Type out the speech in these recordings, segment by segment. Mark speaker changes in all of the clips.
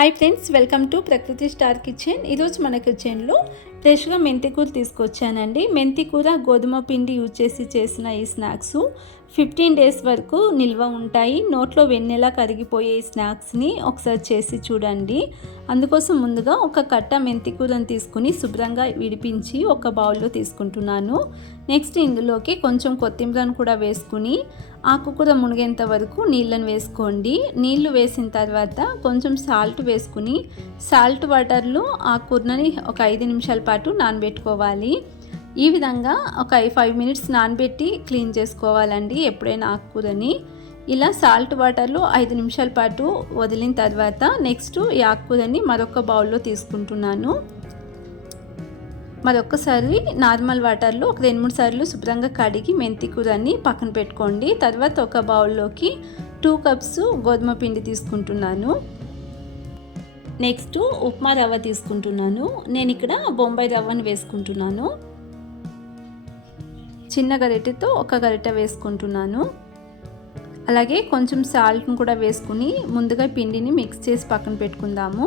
Speaker 1: Hi friends welcome to Prakriti star kitchen. ఈరోజు మన కిచెన్లో ఫ్రెష్గా మెంతికూర తీసుకొచ్చానండి. మెంతికూర గోధుమ పిండి యూజ్ చేసి చేసిన ఈ స్నాక్స్. ఫిఫ్టీన్ డేస్ వరకు నిల్వ ఉంటాయి. నోట్లో వెన్నెలా కరిగిపోయే స్నాక్స్ని ఒకసారి చేసి చూడండి. అందుకోసం ముందుగా ఒక కట్ట మెంతి కూరని తీసుకుని శుభ్రంగా విడిపించి ఒక బౌల్లో తీసుకుంటున్నాను. నెక్స్ట్ ఇందులోకి కొంచెం కొత్తిమీరను కూడా వేసుకుని ఆకుకూర మునిగేంత వరకు నీళ్ళను వేసుకోండి. నీళ్ళు వేసిన తర్వాత కొంచెం సాల్ట్ వేసుకుని సాల్ట్ వాటర్లో ఆకుకూరని ఒక ఐదు నిమిషాల పాటు నానబెట్టుకోవాలి. ఈ విధంగా ఒక ఫైవ్ మినిట్స్ నానబెట్టి క్లీన్ చేసుకోవాలండి ఎప్పుడైనా ఆకుకూరని. ఇలా సాల్ట్ వాటర్లో ఐదు నిమిషాల పాటు వదిలిన తర్వాత నెక్స్ట్ ఈ ఆకుకూరని మరొక బౌల్లో తీసుకుంటున్నాను. మరొకసారి నార్మల్ వాటర్లో ఒక రెండు మూడు సార్లు శుభ్రంగా కడిగి మెంతి కూరని పక్కన పెట్టుకోండి. తర్వాత ఒక బౌల్లోకి టూ కప్స్ గోధుమ పిండి తీసుకుంటున్నాను. నెక్స్ట్ ఉప్మా రవ్వ తీసుకుంటున్నాను. నేను ఇక్కడ బొంబాయి రవ్వను వేసుకుంటున్నాను. చిన్న గరిటెతో ఒక గరిట వేసుకుంటున్నాను. అలాగే కొంచెం సాల్ట్ను కూడా వేసుకుని ముందుగా పిండిని మిక్స్ చేసి పక్కన పెట్టుకుందాము.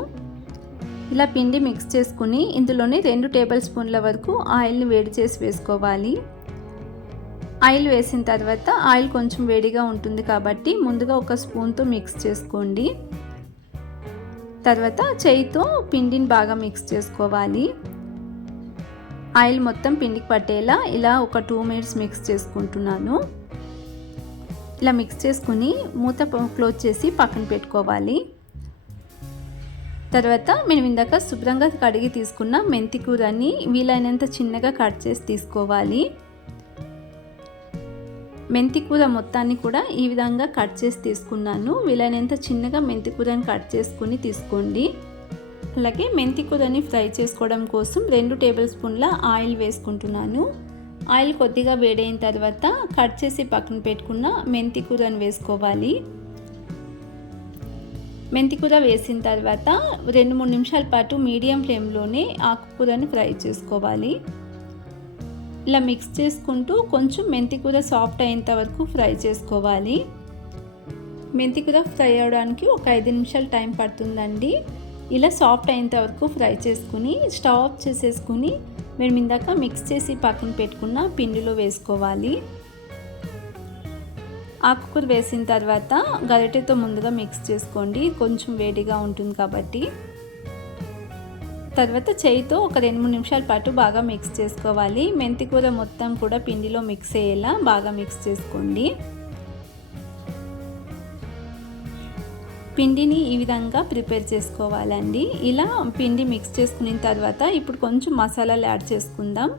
Speaker 1: ఇలా పిండి మిక్స్ చేసుకుని ఇందులోనే రెండు టేబుల్ స్పూన్ల వరకు ఆయిల్ని వేడి చేసి వేసుకోవాలి. ఆయిల్ వేసిన తర్వాత ఆయిల్ కొంచెం వేడిగా ఉంటుంది కాబట్టి ముందుగా ఒక స్పూన్తో మిక్స్ చేసుకోండి. తర్వాత చేయితో పిండిని బాగా మిక్స్ చేసుకోవాలి. ఆయిల్ మొత్తం పిండికి పట్టేలా ఇలా ఒక టూ మినిట్స్ మిక్స్ చేసుకుంటున్నాను. ఇలా మిక్స్ చేసుకుని మూత క్లోజ్ చేసి పక్కన పెట్టుకోవాలి. తర్వాత మేము ఇందాక శుభ్రంగా కడిగి తీసుకున్న మెంతి కూరని వీలైనంత చిన్నగా కట్ చేసి తీసుకోవాలి. మెంతి కూర మొత్తాన్ని కూడా ఈ విధంగా కట్ చేసి తీసుకున్నాను. వీలైనంత చిన్నగా మెంతి కూరని కట్ చేసుకుని తీసుకోండి. అలాగే మెంతి కూరని ఫ్రై చేసుకోవడం కోసం రెండు టేబుల్ స్పూన్ల ఆయిల్ వేసుకుంటున్నాను. ఆయిల్ కొద్దిగా వేడైన తర్వాత కట్ చేసి పక్కన పెట్టుకున్న మెంతి కూరని వేసుకోవాలి. మెంతి కూర వేసిన తర్వాత రెండు మూడు నిమిషాల పాటు మీడియం ఫ్లేమ్లోనే ఆకుకూరని ఫ్రై చేసుకోవాలి. ఇలా మిక్స్ చేసుకుంటూ కొంచెం మెంతి కూర సాఫ్ట్ అయ్యేంత వరకు ఫ్రై చేసుకోవాలి. మెంతి కూర ఫ్రై అవడానికి ఒక ఐదు నిమిషాలు టైం పడుతుందండి. ఇలా సాఫ్ట్ అయ్యేంత వరకు ఫ్రై చేసుకుని స్టవ్ ఆఫ్ చేసేసుకుని మేము ఇందాక మిక్స్ చేసి పక్కన పెట్టుకున్న పిండిలో వేసుకోవాలి. ఆకుకూర వేసిన తర్వాత గరిటెతో ముందుగా మిక్స్ చేసుకోండి. కొంచెం వేడిగా ఉంటుంది కాబట్టి. తర్వాత చేయితో ఒక రెండు మూడు నిమిషాల పాటు బాగా మిక్స్ చేసుకోవాలి. మెంతికూర మొత్తం కూడా పిండిలో మిక్స్ అయ్యేలా బాగా మిక్స్ చేసుకోండి. పిండిని ఈ విధంగా ప్రిపేర్ చేసుకోవాలండి. ఇలా పిండి మిక్స్ చేసుకున్న తర్వాత ఇప్పుడు కొంచెం మసాలాలు యాడ్ చేసుకుందాం.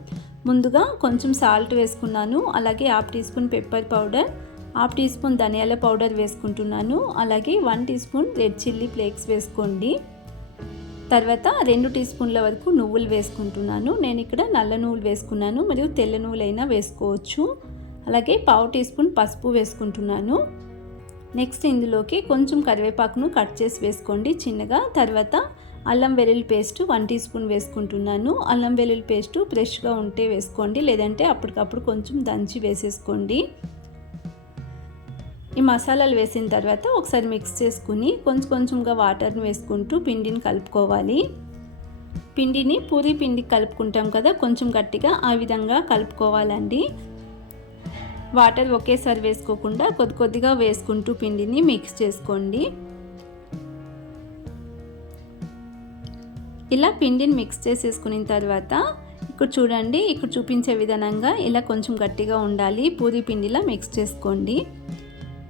Speaker 1: ముందుగా కొంచెం సాల్ట్ వేసుకున్నాను. అలాగే half teaspoon pepper powder half teaspoon ధనియాల పౌడర్ వేసుకుంటున్నాను. అలాగే one teaspoon red chilli flakes వేసుకోండి. తర్వాత రెండు టీ స్పూన్ల వరకు నువ్వులు వేసుకుంటున్నాను. నేను ఇక్కడ నల్ల నువ్వులు వేసుకున్నాను. మరియు తెల్ల నువ్వులైనా వేసుకోవచ్చు. అలాగే పావు టీ స్పూన్ పసుపు వేసుకుంటున్నాను. నెక్స్ట్ ఇందులోకి కొంచెం కరివేపాకును కట్ చేసి వేసుకోండి. చిన్నగా తర్వాత అల్లం వెల్లుల్లి పేస్ట్ వన్ టీ స్పూన్ వేసుకుంటున్నాను. అల్లం వెల్లుల్లి పేస్టు ఫ్రెష్గా ఉంటే వేసుకోండి. లేదంటే అప్పటికప్పుడు కొంచెం దంచి వేసేసుకోండి. ఈ మసాలాలు వేసిన తర్వాత ఒకసారి మిక్స్ చేసుకుని కొంచెం కొంచెంగా వాటర్ని వేసుకుంటూ పిండిని కలుపుకోవాలి. పిండిని పూరి పిండి కలుపుకుంటాం కదా కొంచెం గట్టిగా ఆ విధంగా కలుపుకోవాలండి. వాటర్ ఒకేసారి వేసుకోకుండా కొద్ది కొద్దిగా వేసుకుంటూ పిండిని మిక్స్ చేసుకోండి. ఇలా పిండిని మిక్స్ చేసేసుకున్న తర్వాత ఇక్కడ చూడండి ఇక్కడ చూపించే విధానంగా ఇలా కొంచెం గట్టిగా ఉండాలి. పూరి పిండిలా మిక్స్ చేసుకోండి.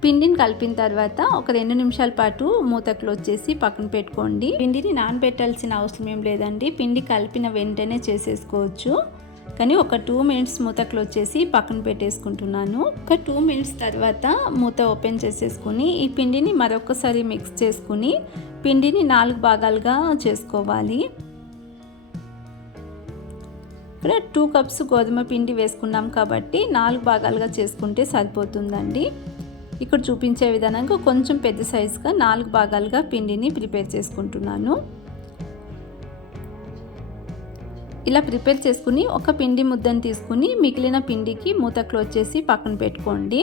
Speaker 1: పిండిని కలిపిన తర్వాత ఒక రెండు నిమిషాల పాటు మూత క్లోజ్ చేసి పక్కన పెట్టుకోండి. పిండిని నానబెట్టాల్సిన అవసరం ఏం లేదండి. పిండి కలిపిన వెంటనే చేసేసుకోవచ్చు. కానీ ఒక టూ మినిట్స్ మూత క్లోజ్ చేసి పక్కన పెట్టేసుకుంటున్నాను. ఒక టూ మినిట్స్ తర్వాత మూత ఓపెన్ చేసేసుకుని ఈ పిండిని మరొకసారి మిక్స్ చేసుకుని పిండిని నాలుగు భాగాలుగా చేసుకోవాలి. ఇక్కడ టూ కప్స్ గోధుమ పిండి వేసుకున్నాం కాబట్టి నాలుగు భాగాలుగా చేసుకుంటే సరిపోతుందండి. ఇక్కడ చూపించే విధానంగా కొంచెం పెద్ద సైజుగా నాలుగు భాగాలుగా పిండిని ప్రిపేర్ చేసుకుంటున్నాను. ఇలా ప్రిపేర్ చేసుకుని ఒక పిండి ముద్దను తీసుకుని మిగిలిన పిండికి మూత క్లోజ్ చేసి పక్కన పెట్టుకోండి.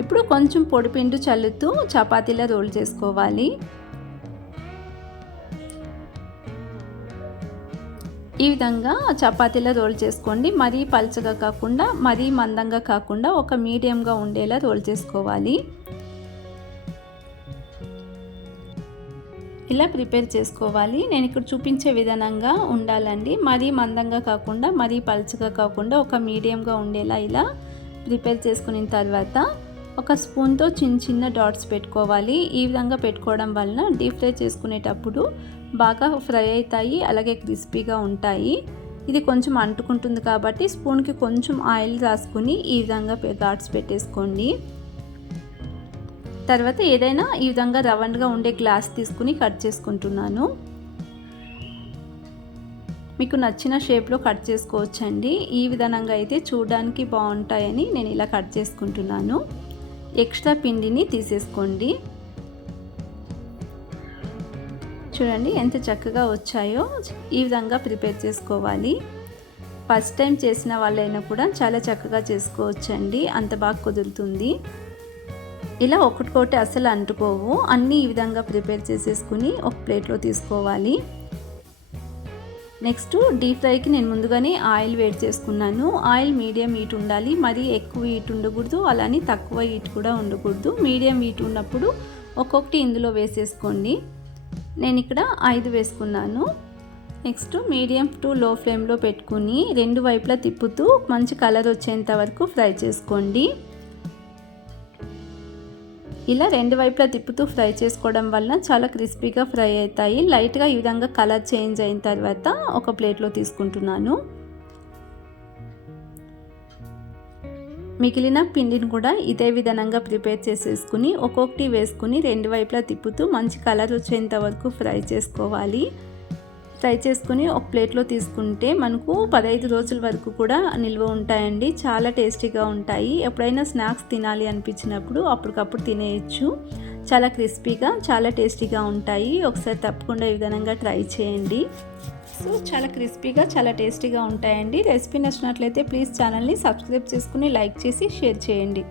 Speaker 1: ఇప్పుడు కొంచెం పొడిపిండి చల్లుతూ చపాతీలా రోల్ చేసుకోవాలి. ఈ విధంగా చపాతీలా రోల్ చేసుకోండి. మరీ పలచగా కాకుండా మరీ మందంగా కాకుండా ఒక మీడియంగా ఉండేలా రోల్ చేసుకోవాలి. ఇలా ప్రిపేర్ చేసుకోవాలి. నేను ఇక్కడ చూపించే విధానంగా ఉండాలండి. మరీ మందంగా కాకుండా మరీ పల్చగా కాకుండా ఒక మీడియంగా ఉండేలా ఇలా ప్రిపేర్ చేసుకున్న తర్వాత ఒక స్పూన్తో చిన్న చిన్న డాట్స్ పెట్టుకోవాలి. ఈ విధంగా పెట్టుకోవడం వలన డీప్ ఫ్రై చేసుకునేటప్పుడు బాగా ఫ్రై అవుతాయి అలాగే క్రిస్పీగా ఉంటాయి. ఇది కొంచెం అంటుకుంటుంది కాబట్టి స్పూన్కి కొంచెం ఆయిల్ రాసుకుని ఈ విధంగా డాట్స్ పెట్టేసుకోండి. తర్వాత ఏదైనా ఈ విధంగా రౌండ్గా ఉండే గ్లాస్ తీసుకుని కట్ చేసుకుంటున్నాను. మీకు నచ్చిన షేప్లో కట్ చేసుకోవచ్చండి. ఈ విధానంగా అయితే చూడడానికి బాగుంటాయని నేను ఇలా కట్ చేసుకుంటున్నాను. ఎక్స్ట్రా పిండిని తీసేసుకోండి. చూడండి ఎంత చక్కగా వచ్చాయో. ఈ విధంగా ప్రిపేర్ చేసుకోవాలి. ఫస్ట్ టైం చేసిన వాళ్ళైనా కూడా చాలా చక్కగా చేసుకోవచ్చండి. అంత బాగా కుదురుతుంది. ఇలా ఒకటికొకటి అసలు అంటుకోవు. అన్నీ ఈ విధంగా ప్రిపేర్ చేసేసుకుని ఒక ప్లేట్లో తీసుకోవాలి. నెక్స్ట్ డీప్ ఫ్రైకి నేను ముందుగానే ఆయిల్ వేడి చేసుకున్నాను. ఆయిల్ మీడియం హీట్ ఉండాలి. మరీ ఎక్కువ హీట్ ఉండకూడదు. అలానే తక్కువ హీట్ కూడా ఉండకూడదు. మీడియం హీట్ ఉన్నప్పుడు ఒక్కొక్కటి ఇందులో వేసేసుకోండి. నేను ఇక్కడ ఐదు వేసుకున్నాను. నెక్స్ట్ మీడియం టు లో ఫ్లేమ్లో పెట్టుకుని రెండు వైపులా తిప్పుతూ మంచి కలర్ వచ్చేంత వరకు ఫ్రై చేసుకోండి. ఇలా రెండు వైపులా తిప్పుతూ ఫ్రై చేసుకోవడం వల్ల చాలా క్రిస్పీగా ఫ్రై అవుతాయి. లైట్గా ఈ విధంగా కలర్ చేంజ్ అయిన తర్వాత ఒక ప్లేట్లో తీసుకుంటున్నాను. మిగిలిన పిండిని కూడా ఇదే విధంగా ప్రిపేర్ చేసేసుకుని ఒక్కొక్కటి వేసుకుని రెండు వైపులా తిప్పుతూ మంచి కలర్ వచ్చేంత వరకు ఫ్రై చేసుకోవాలి. ఫ్రై చేసుకుని ఒక ప్లేట్లో తీసుకుంటే మనకు పదహైదు రోజుల వరకు కూడా నిల్వ ఉంటాయండి. చాలా టేస్టీగా ఉంటాయి. ఎప్పుడైనా స్నాక్స్ తినాలి అనిపించినప్పుడు అప్పటికప్పుడు తినేయచ్చు. చాలా క్రిస్పీగా చాలా టేస్టీగా ఉంటాయి. ఒకసారి తప్పకుండా ఈ విధంగా ట్రై చేయండి. సో చాలా క్రిస్పీగా చాలా టేస్టీగా ఉంటాయండి. రెసిపీ నచ్చినట్లయితే ప్లీజ్ ఛానల్ని సబ్స్క్రైబ్ చేసుకుని లైక్ చేసి షేర్ చేయండి.